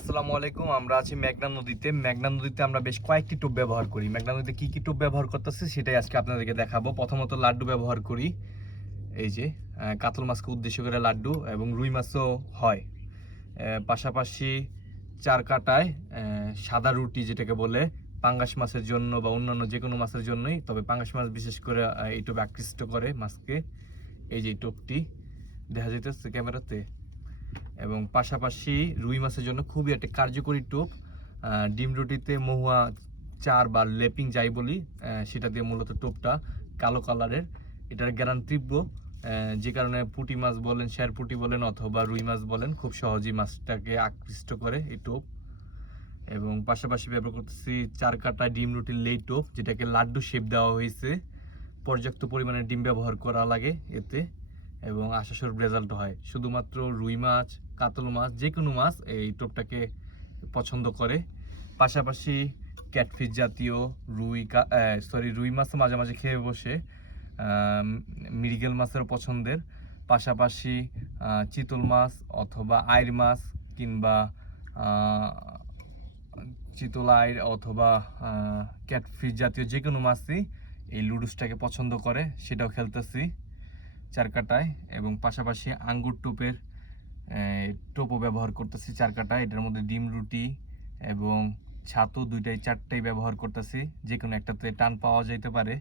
আসসালামু আলাইকুম। আমরা আছি মেঘনা নদীতে। মেঘনা নদীতে আমরা বেশ কয়েকটি টোপ ব্যবহার করি। মেঘনা নদীতে কি কি টোপ ব্যবহার করতেছি সেটাই আজকে আপনাদেরকে দেখাবো। প্রথমত লাড্ডু ব্যবহার করি। এই যে কাতল মাছকে উদ্দেশ্য করে লাড্ডু এবং রুই মাছও হয়। পাশাপাশি চার কাটায় সাদা রুটি যেটাকে বলে পাঙ্গাস মাছের জন্য বা অন্যান্য যে কোনো মাছের জন্যই, তবে পাঙ্গাস মাছ বিশেষ করে এই টোপ আকৃষ্ট করে মাছকে। এই যে এই টোপটি দেখা যাইতেছে ক্যামেরাতে। এবং পাশাপাশি রুই মাছের জন্য খুবই একটা কার্যকরী টোপ। ডিম রুটিতে মহুয়া চার বা লেপিং যাই বলি, সেটা দিয়ে মূলত টোপটা কালো কালারের। এটার গ্রান তীব্র, যে কারণে পুঁটি মাছ বলেন, শের পুঁটি বলেন অথবা রুই মাছ বলেন, খুব সহজেই মাছটাকে আকৃষ্ট করে এই টোপ। এবং পাশাপাশি ব্যবহার করতেছি চার কাটা ডিম রুটির লেই টোপ, যেটাকে লাড্ডু শেপ দেওয়া হয়েছে। পর্যাপ্ত পরিমাণে ডিম ব্যবহার করা লাগে এতে, এবং আশাস্বরূপ রেজাল্ট হয়। শুধুমাত্র রুই মাছ, কাতল মাছ, যে কোনো মাছ এই টোপটাকে পছন্দ করে। পাশাপাশি ক্যাটফিশ জাতীয় রুই মাছও মাঝে মাঝে খেয়ে বসে। মৃগেল মাছের পছন্দের। পাশাপাশি চিতল মাছ অথবা আইর মাছ কিংবা চিতল আইর অথবা ক্যাটফিশ জাতীয় যে কোনো মাছই এই লুডুসটাকে পছন্দ করে, সেটাও খেলতেছি চার কাটায়। এবং পাশাপাশি আঙ্গুর টোপের টোপও ব্যবহার করতেছি চার কাটায়। এটার মধ্যে ডিম রুটি এবং ছাতু চারটাই ব্যবহার করতেছি, যে কোনো একটাতে টান পাওয়া যাইতে পারে।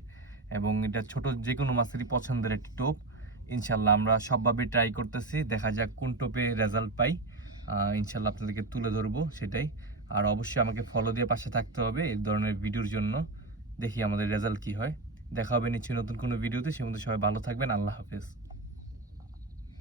এবং এটা ছোট যে কোনো মাছেরই পছন্দের একটি টোপ। ইনশাল্লাহ আমরা সবভাবে ট্রাই করতেছি, দেখা যাক কোন টোপে রেজাল্ট পাই। ইনশাল্লাহ আপনাদেরকে তুলে ধরবো সেটাই। আর অবশ্যই আমাকে ফলো দিয়ে পাশে থাকতে হবে এই ধরনের ভিডিওর জন্য। দেখি আমাদের রেজাল্ট কি হয়। দেখা হবে নিশ্চয়ই নতুন কোনো ভিডিওতে। সে মধ্যে সবাই ভালো থাকবেন। আল্লাহ হাফেজ।